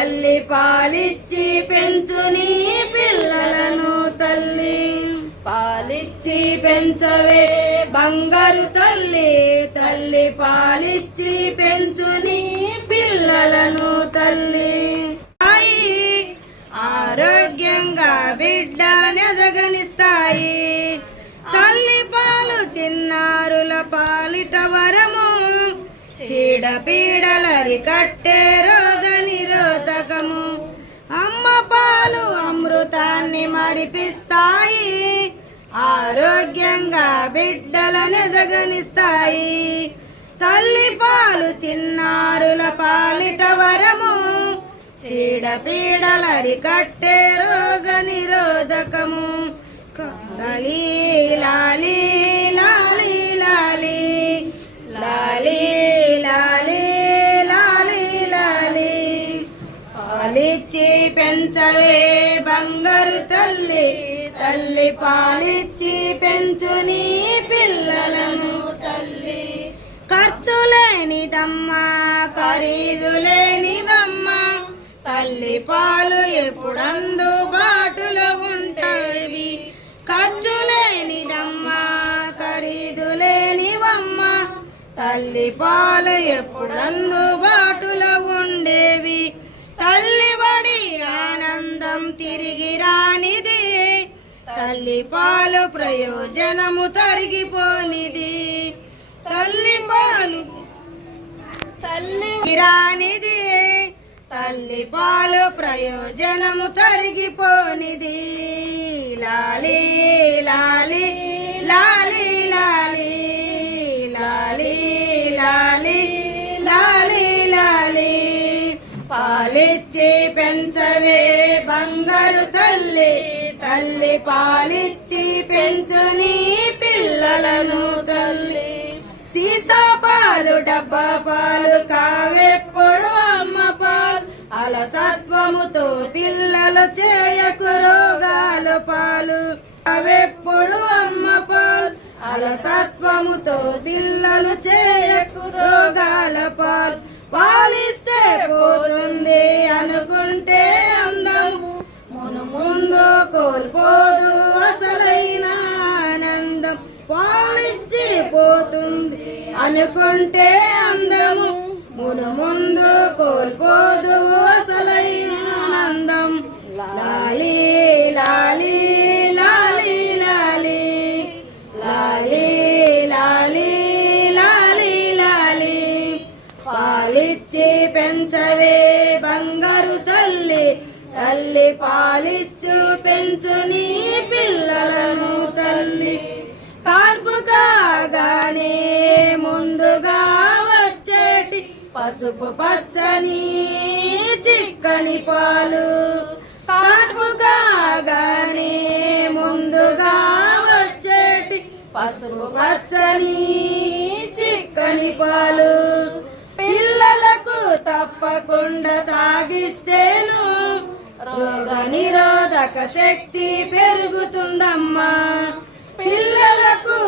తల్లి పాలిచ్చి పెంచు నీ పిల్లలను తల్లి పాలిచ్చి పెంచవే బంగారు తల్లి తల్లి పాలిచ్చి పెంచు నీ పిల్లలను తల్లి ఆరోగ్యంగా బిడ్డనెదగనిస్తాయి తల్లి పాలు చిన్నారుల పాలిట వరము చీడపీడలరి కట్టే రోగ నిరోధకము అమ్మ పాలు అమృతాన్ని మరిపిస్తాయి ఆరోగ్యంగా బిడ్డలనెదగనిస్తాయి తల్లి పాలు చిన్నారుల పాలిట వరము చీడపీడలరి కట్టే రోగ నిరోధకము లాలి లాలి లాలి లాలి లాలి లాలి లాలి లాలి పాలిచ్చి పెంచవే బంగారు తల్లి తల్లి పాలిచ్చి పెంచు నీ పిల్లలను తల్లి ఖర్చు లేనిదమ్మా ఖరీదు లేనిదమ్మా తల్లి పాలు ఎప్పుడు అందుబాటులో ఉంటాయి ఖర్చు లేనిదమ్మా ఖరీదు లేనివమ్మా తల్లి పాలు ఎప్పుడు అందుబాటులో ఉండేవి తల్లి బడి ఆనందం తిరిగి రానిది తల్లి పాలు ప్రయోజనము తరిగిపోనిది తల్లి పాలు తల్లి రానిది తల్లి పాలు ప్రయోజనము తరిగిపోనిది లాలి లాలి లాలి లాలి లాలి లాలి లాలి లాలి పాలిచ్చి పెంచవే బంగారు తల్లి తల్లి పాలిచ్చి పెంచు నీ పిల్లలను తల్లి సీసా పాలు డబ్బా పాలు కావెప్పుడు అమ్మ పాలు అలసత్వముతో పిల్లలు చేయకు రోగాల పాలు కావెప్పుడు అమ్మ పాలు అలసత్వముతో పిల్లలు చేయకు రోగాల పాలు పాలిస్తే పోతుంది అనుకుంటే అందము మును ముందు కోల్పోదు అసలైన ఆనందం పాలిచ్చి పోతుంది అనుకుంటే అందము మును ముందు కోల్పోదు అసలైన ఆనందం లాలి లాలి లాలి లాలి లాలి లాలి లాలి లాలి పాలిచ్చి పెంచవే బంగారు తల్లి తల్లి పాలిచ్చు పెంచు నీ పిల్లలను తల్లి కాన్పు కాగానే ముందుగా వచ్చేటి పసుపు పచ్చని చిక్కని పాలు కాన్పు కాగానే ముందుగా వచ్చేటి పసుపు పచ్చని చిక్కని పాలు పిల్లలకు తప్పకుండా తాగిస్తేను రోగ నిరోధక శక్తి పెరుగుతుందమ్మా పిల్లలకు